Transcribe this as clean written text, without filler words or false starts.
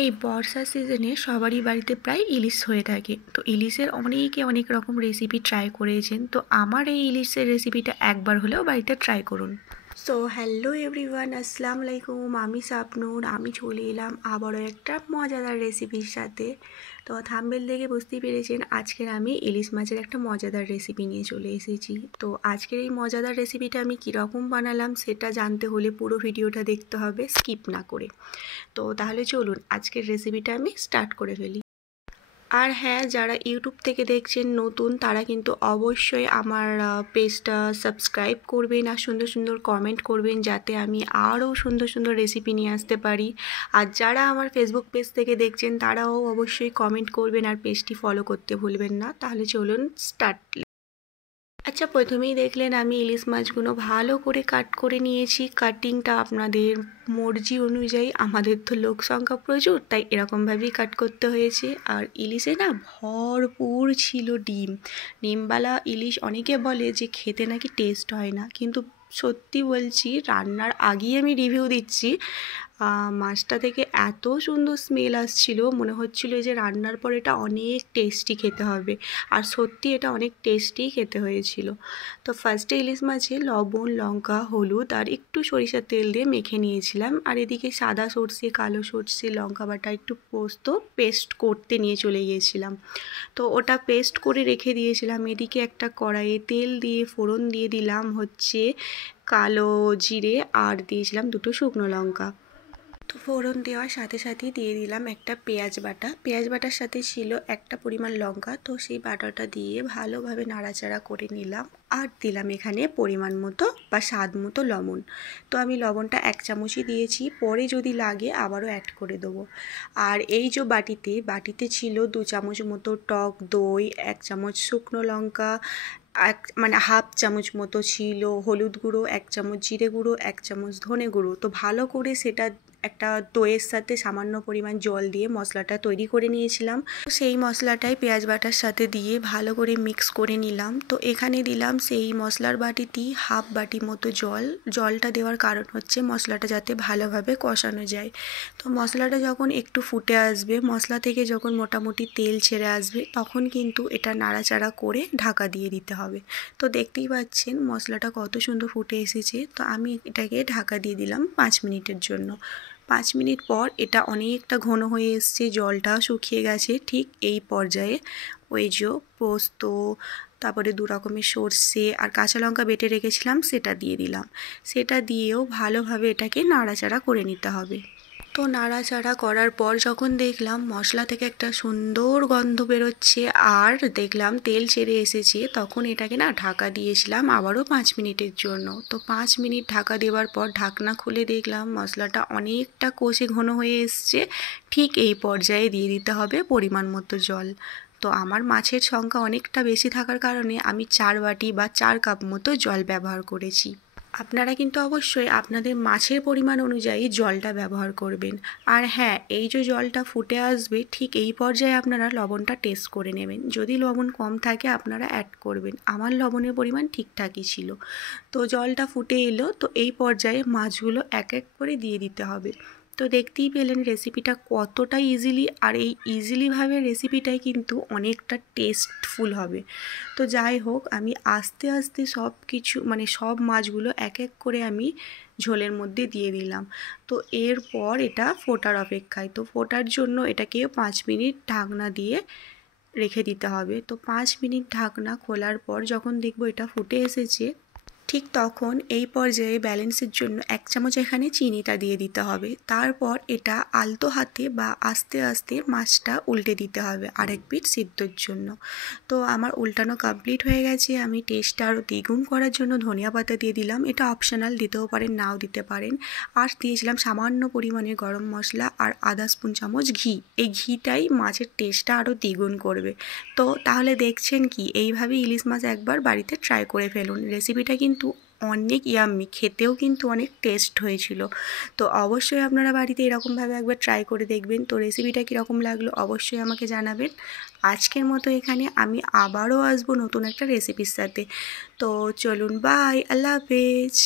এই বর্ষার সিজনে সবারই বাড়িতে প্রায় ইলিশ হয়ে থাকে। তো ইলিশের অনেকে অনেক রকম রেসিপি ট্রাই করেছেন। তো আমার এই ইলিশের রেসিপিটা একবার হলেও বাড়িতে ট্রাই করুন। সো হ্যালো এভরিওয়ান, আসসালামু আলাইকুম। আমি শাবনূর। আমি চলে এলাম আবারও একটা মজাদার রেসিপির সাথে। তো থাম্বনেল দেখে বুঝতেই পেরেছেন আজকের আমি ইলিশ মাছের একটা মজাদার রেসিপি নিয়ে চলে এসেছি। তো আজকের এই মজাদার রেসিপিটা আমি কীরকম বানালাম সেটা জানতে হলে পুরো ভিডিওটা দেখতে হবে, স্কিপ না করে। তো তাহলে চলুন আজকের রেসিপিটা আমি স্টার্ট করে ফেলি। আর হ্যাঁ, যারা ইউটিউব থেকে দেখছেন নতুন, তারা কিন্তু অবশ্যই আমার পেজটা সাবস্ক্রাইব করবেন আর সুন্দর সুন্দর কমেন্ট করবেন, যাতে আমি আরও সুন্দর সুন্দর রেসিপি নিয়ে আসতে পারি। আর যারা আমার ফেসবুক পেজ থেকে দেখছেন তারাও অবশ্যই কমেন্ট করবেন আর পেজটি ফলো করতে ভুলবেন না। তাহলে চলুন স্টার্ট। আচ্ছা, প্রথমেই দেখলেন আমি ইলিশ মাছগুলো ভালো করে কাট করে নিয়েছি। কাটিংটা আপনাদের মর্জি অনুযায়ী, আমাদের তো লোক সংখ্যা প্রচুর, তাই এরকমভাবেই কাট করতে হয়েছে। আর ইলিশে না ভরপুর ছিল ডিম। ডিমওয়ালা ইলিশ অনেকে বলে যে খেতে নাকি টেস্ট হয় না, কিন্তু সত্যি বলছি, রান্নার আগেই আমি রিভিউ দিচ্ছি, মাছটা থেকে এত সুন্দর স্মেল আসছিল, মনে হচ্ছিল যে রান্নার পর এটা অনেক টেস্টি খেতে হবে। আর সত্যি এটা অনেক টেস্টি খেতে হয়েছিল। তো ফার্স্টে ইলিশ মাছে লবণ, লঙ্কা, হলুদ আর একটু সরিষার তেল দিয়ে মেখে নিয়েছিলাম। আর এদিকে সাদা সর্ষে, কালো সর্ষে, লঙ্কা বাটা, একটু পোস্ত পেস্ট করতে নিয়ে চলে গিয়েছিলাম। তো ওটা পেস্ট করে রেখে দিয়েছিলাম। এদিকে একটা কড়াইয়ে তেল দিয়ে ফোড়ন দিয়ে দিলাম হচ্ছে কালো জিরে, আর দিয়েছিলাম দুটো শুকনো লঙ্কা। তো ফোড়ন দেওয়ার সাথে সাথেই দিয়ে দিলাম একটা পেঁয়াজ বাটা। পেঁয়াজ বাটার সাথে ছিল একটা পরিমাণ লঙ্কা। তো সেই বাটাটা দিয়ে ভালোভাবে নাড়াচাড়া করে নিলাম। আর দিলাম এখানে পরিমাণ মতো বা স্বাদ মতো লবণ। তো আমি লবণটা 1 চামচই দিয়েছি, পরে যদি লাগে আবারও অ্যাড করে দেবো। আর এই যে বাটিতে ছিল 2 চামচ মতো টক দই, 1 চামচ শুকনো লঙ্কা, মানে হাফ চামচ মতো ছিল হলুদ গুঁড়ো, 1 চামচ জিরে গুঁড়ো, 1 চামচ ধনে গুঁড়ো। তো ভালো করে সেটা একটা দইয়ের সাথে সামান্য পরিমাণ জল দিয়ে মশলাটা তৈরি করে নিয়েছিলাম। সেই মশলাটাই পেঁয়াজ বাটার সাথে দিয়ে ভালো করে মিক্স করে নিলাম। তো এখানে দিলাম সেই মশলার বাটিতেই হাফ বাটি মতো জল। জলটা দেওয়ার কারণ হচ্ছে মশলাটা যাতে ভালোভাবে কষানো যায়। তো মশলাটা যখন একটু ফুটে আসবে, মশলা থেকে যখন মোটামুটি তেল ছেড়ে আসবে, তখন কিন্তু এটা নাড়াচাড়া করে ঢাকা দিয়ে দিতে হবে। তো দেখতেই পাচ্ছেন মশলাটা কত সুন্দর ফুটে এসেছে। তো আমি এটাকে ঢাকা দিয়ে দিলাম 5 মিনিটের জন্য। 5 মিনিট পর এটা অনেকটা ঘন হয়ে এসছে, জলটাও শুকিয়ে গেছে। ঠিক এই পর্যায়ে ওই যে পোস্ত, তারপরে 2 রকমের সর্ষে আর কাঁচা লঙ্কা বেটে রেখেছিলাম সেটা দিয়ে দিলাম। সেটা দিয়েও ভালোভাবে এটাকে নাড়াচাড়া করে নিতে হবে। তো নাড়াচাড়া করার পর যখন দেখলাম মশলা থেকে একটা সুন্দর গন্ধ বেরোচ্ছে আর দেখলাম তেল ছেড়ে এসেছে, তখন এটাকে না ঢাকা দিয়েছিলাম আবারও 5 মিনিটের জন্য। তো 5 মিনিট ঢাকা দেওয়ার পর ঢাকনা খুলে দেখলাম মশলাটা অনেকটা কষে ঘন হয়ে এসছে। ঠিক এই পর্যায়ে দিয়ে দিতে হবে পরিমাণ মতো জল। তো আমার মাছের সংখ্যা অনেকটা বেশি থাকার কারণে আমি 4 বাটি বা 4 কাপ মতো জল ব্যবহার করেছি। আপনারা কিন্তু অবশ্যই আপনাদের মাছের পরিমাণ অনুযায়ী জলটা ব্যবহার করবেন। আর হ্যাঁ, এই যে জলটা ফুটে আসবে, ঠিক এই পর্যায়ে আপনারা লবণটা টেস্ট করে নেবেন। যদি লবণ কম থাকে আপনারা অ্যাড করবেন। আমার লবণের পরিমাণ ঠিকঠাকই ছিল। তো জলটা ফুটে এলো, তো এই পর্যায়ে মাছগুলো এক এক করে দিয়ে দিতে হবে। তো দেখতেই পেলেন রেসিপিটা কতটা ইজিলি, আর এই ইজিলিভাবে রেসিপিটাই কিন্তু অনেকটা টেস্টফুল হবে। তো যাই হোক, আমি আস্তে আস্তে সব কিছু মানে সব মাছগুলো এক এক করে আমি ঝোলের মধ্যে দিয়ে দিলাম। তো এরপর এটা ফোটার অপেক্ষায়। তো ফোটার জন্য এটাকে 5 মিনিট ঢাকনা দিয়ে রেখে দিতে হবে। তো 5 মিনিট ঢাকনা খোলার পর যখন দেখব এটা ফুটে এসেছে, ঠিক তখন এই পর্যায়ে ব্যালেন্সের জন্য 1 চামচ এখানে চিনিটা দিয়ে দিতে হবে। তারপর এটা আলতো হাতে বা আস্তে আস্তে মাছটা উল্টে দিতে হবে আরেক পিঠ সিদ্ধর জন্য। তো আমার উল্টানো কমপ্লিট হয়ে গেছে। আমি টেস্টটা আরও দ্বিগুণ করার জন্য ধনিয়া পাতা দিয়ে দিলাম। এটা অপশনাল, দিতেও পারেন নাও দিতে পারেন। আর দিয়েছিলাম সামান্য পরিমাণে গরম মশলা আর আধা স্পুন চামচ ঘি। এই ঘিটাই মাছের টেস্টটা আরও দ্বিগুণ করবে। তো তাহলে দেখছেন কি, এইভাবে ইলিশ মাছ একবার বাড়িতে ট্রাই করে ফেলুন। রেসিপিটা কিন্তু অনেক ইয়াম্মি, খেতেও কিন্তু অনেক টেস্ট হয়েছিল। তো অবশ্যই আপনারা বাড়িতে এরকমভাবে একবার ট্রাই করে দেখবেন। তো রেসিপিটা কীরকম লাগলো অবশ্যই আমাকে জানাবেন। আজকের মতো এখানে, আমি আবারও আসবো নতুন একটা রেসিপির সাথে। তো চলুন, বাই, আল্লাহ হাফেজ।